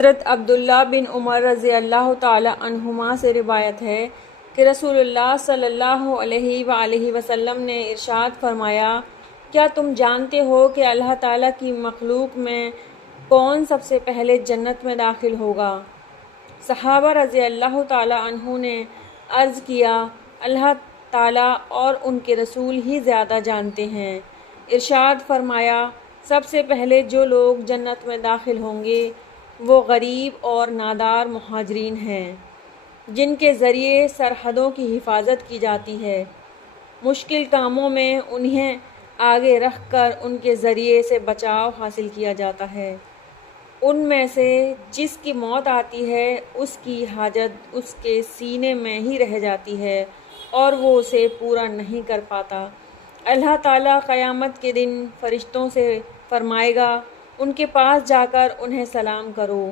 حضرت عبداللہ بن عمر رضی اللہ تعالی عنہما سے روایت ہے کہ رسول اللہ صلی اللہ علیہ وآلہ وسلم نے ارشاد فرمایا، کیا تم جانتے ہو کہ اللہ تعالیٰ کی مخلوق میں کون سب سے پہلے جنت میں داخل ہوگا؟ صحابہ رضی اللہ تعالی عنہ نے عرض کیا، اللہ تعالیٰ اور ان کے رسول ہی زیادہ جانتے ہیں۔ ارشاد فرمایا، سب سے پہلے جو لوگ جنت میں داخل ہوں گے وہ غریب اور نادار مہاجرین ہیں، جن کے ذریعے سرحدوں کی حفاظت کی جاتی ہے۔ مشکل کاموں میں انہیں آگے رکھ کر ان کے ذریعے سے بچاؤ حاصل کیا جاتا ہے۔ ان میں سے جس کی موت آتی ہے اس کی حاجت اس کے سینے میں ہی رہ جاتی ہے اور وہ اسے پورا نہیں کر پاتا۔ اللہ تعالیٰ قیامت کے دن فرشتوں سے فرمائے گا، ان کے پاس جا کر انہیں سلام کرو۔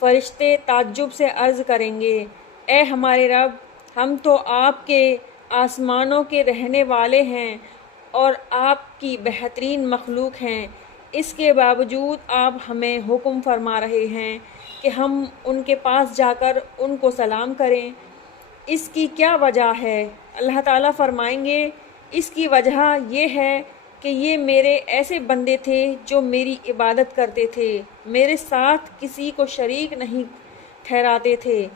فرشتے تعجب سے عرض کریں گے، اے ہمارے رب، ہم تو آپ کے آسمانوں کے رہنے والے ہیں اور آپ کی بہترین مخلوق ہیں، اس کے باوجود آپ ہمیں حکم فرما رہے ہیں کہ ہم ان کے پاس جا کر ان کو سلام کریں، اس کی کیا وجہ ہے؟ اللہ تعالیٰ فرمائیں گے، اس کی وجہ یہ ہے کہ یہ میرے ایسے بندے تھے جو میری عبادت کرتے تھے، میرے ساتھ کسی کو شریک نہیں ٹھہراتے تھے،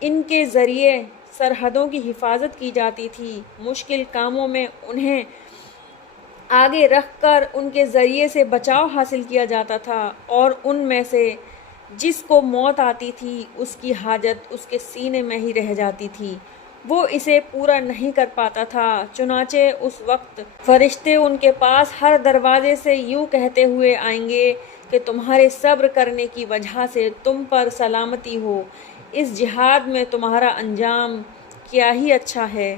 ان کے ذریعے سرحدوں کی حفاظت کی جاتی تھی، مشکل کاموں میں انہیں آگے رکھ کر ان کے ذریعے سے بچاؤ حاصل کیا جاتا تھا، اور ان میں سے جس کو موت آتی تھی اس کی حاجت اس کے سینے میں ہی رہ جاتی تھی، وہ اسے پورا نہیں کر پاتا تھا۔ چنانچہ اس وقت فرشتے ان کے پاس ہر دروازے سے یوں کہتے ہوئے آئیں گے کہ تمہارے صبر کرنے کی وجہ سے تم پر سلامتی ہو، اس جہاد میں تمہارا انجام کیا ہی اچھا ہے۔